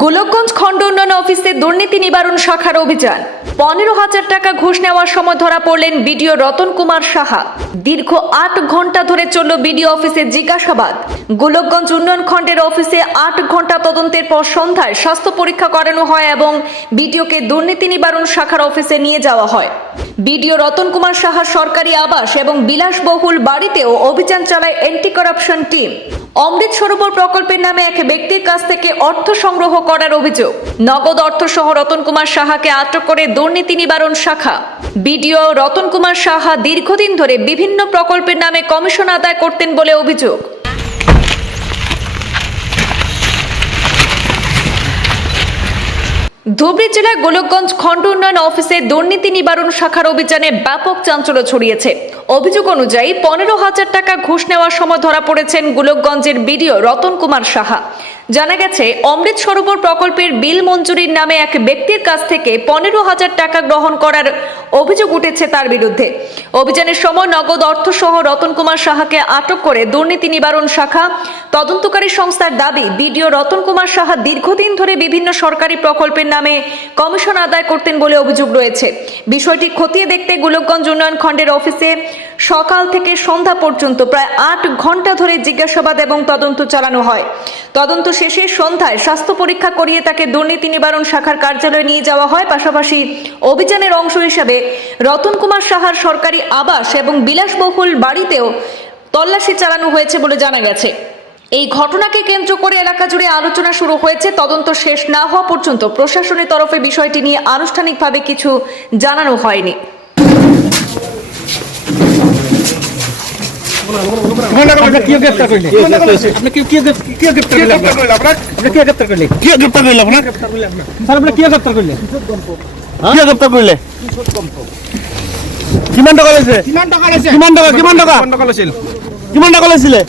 গোলকগঞ্জ খণ্ড উন্নয়ন অফিসে দুর্নীতি নিবারণ শাখার অভিযান। 15,000 টাকা ঘুষ নেওয়ার সময় ধরা পড়লেন বিডিও রতন কুমার সাহা। দীর্ঘ 8 ঘন্টা ধরে চলল বিডিও অফিসে জিজ্ঞাসাবাদ। গোলকগঞ্জ উন্নয়ন খণ্ডের অফিসে 8 ঘন্টা তদন্তের পর সন্ধ্যায় স্বাস্থ্য পরীক্ষা করানো হয় এবং বিডিওকে দুর্নীতি নিবারণ শাখার অফিসে নিয়ে যাওয়া হয়। বিডিও রতন কুমার সাহার সরকারি আবাস এবং বিলাসবহুল বাড়িতেও অভিযান চালায় anti corruption team. Amrit Sarovar প্রকল্পের নামে এক ব্যক্তির কাছ থেকে অর্থ সংগ্রহ করার অভিযোগ। নগদ অর্থ সহ রতন কুমার সাহাকে আটক করে দুর্নীতি নিবারণ শাখা। বিডিও রতন কুমার সাহা দীর্ঘদিন ধরে বিভিন্ন প্রকল্পের নামে কমিশন আদায় করতেন বলে অভিযোগ। ধুবড়ী জেলার গোলকগঞ্জ খণ্ড উন্নয়ন অফিসে দুর্নীতি নিবারণ শাখার অভিযানে ব্যাপক চাঞ্চল্য ছড়িয়েছে। অভিযোগ অনুযায়ী 15,000 টাকা ঘুষ নেওয়ার সময় ধরা পড়েছেন গোলকগঞ্জের বিডিও রতন কুমার সাহা। জানা গেছে, অমৃত সরোবর প্রকল্পের বিল মঞ্জুরির নামে এক ব্যক্তির কাছ থেকে 15,000 টাকা গ্রহণ করার অভিযোগ উঠেছে তার বিরুদ্ধে। অভিযানের সময় নগদ অর্থ সহ রতন কুমার সাহাকে আটক করে দুর্নীতি নিবারণ শাখা। তদন্তকারী সংস্থার দাবি, বিডিও রতন কুমার সাহা দীর্ঘদিন ধরে বিভিন্ন সরকারি প্রকল্পের নামে কমিশন আদায় করতেন বলে অভিযোগ রয়েছে। বিষয়টি খতিয়ে দেখতে গোলকগঞ্জ উন্নয়ন খণ্ডের অফিসে সকাল থেকে সন্ধ্যা পর্যন্ত প্রায় 8 ঘন্টা ধরে জিজ্ঞাসাবাদ এবং তদন্ত চালানো হয়। তদন্ত শেষে সন্ধ্যায় স্বাস্থ্য পরীক্ষা করিয়ে তাকে দুর্নীতি নিবারণ শাখার কার্যালয়ে নিয়ে যাওয়া হয়। পাশাপাশি অভিযানের অংশ হিসাবে রতন কুমার সাহার সরকারি আবাস এবং বিলাসবহুল বাড়িতেও তল্লাশি চালানো হয়েছে বলে জানা গেছে। এই ঘটনাকে কেন্দ্র করে এলাকা জুড়ে আলোচনা শুরু হয়েছে। তদন্ত শেষ না হওয়া পর্যন্ত প্রশাসনের তরফে বিষয়টি নিয়ে আনুষ্ঠানিকভাবে কিছু জানানো হয়নি। কিমান টাকা লৈছিলে?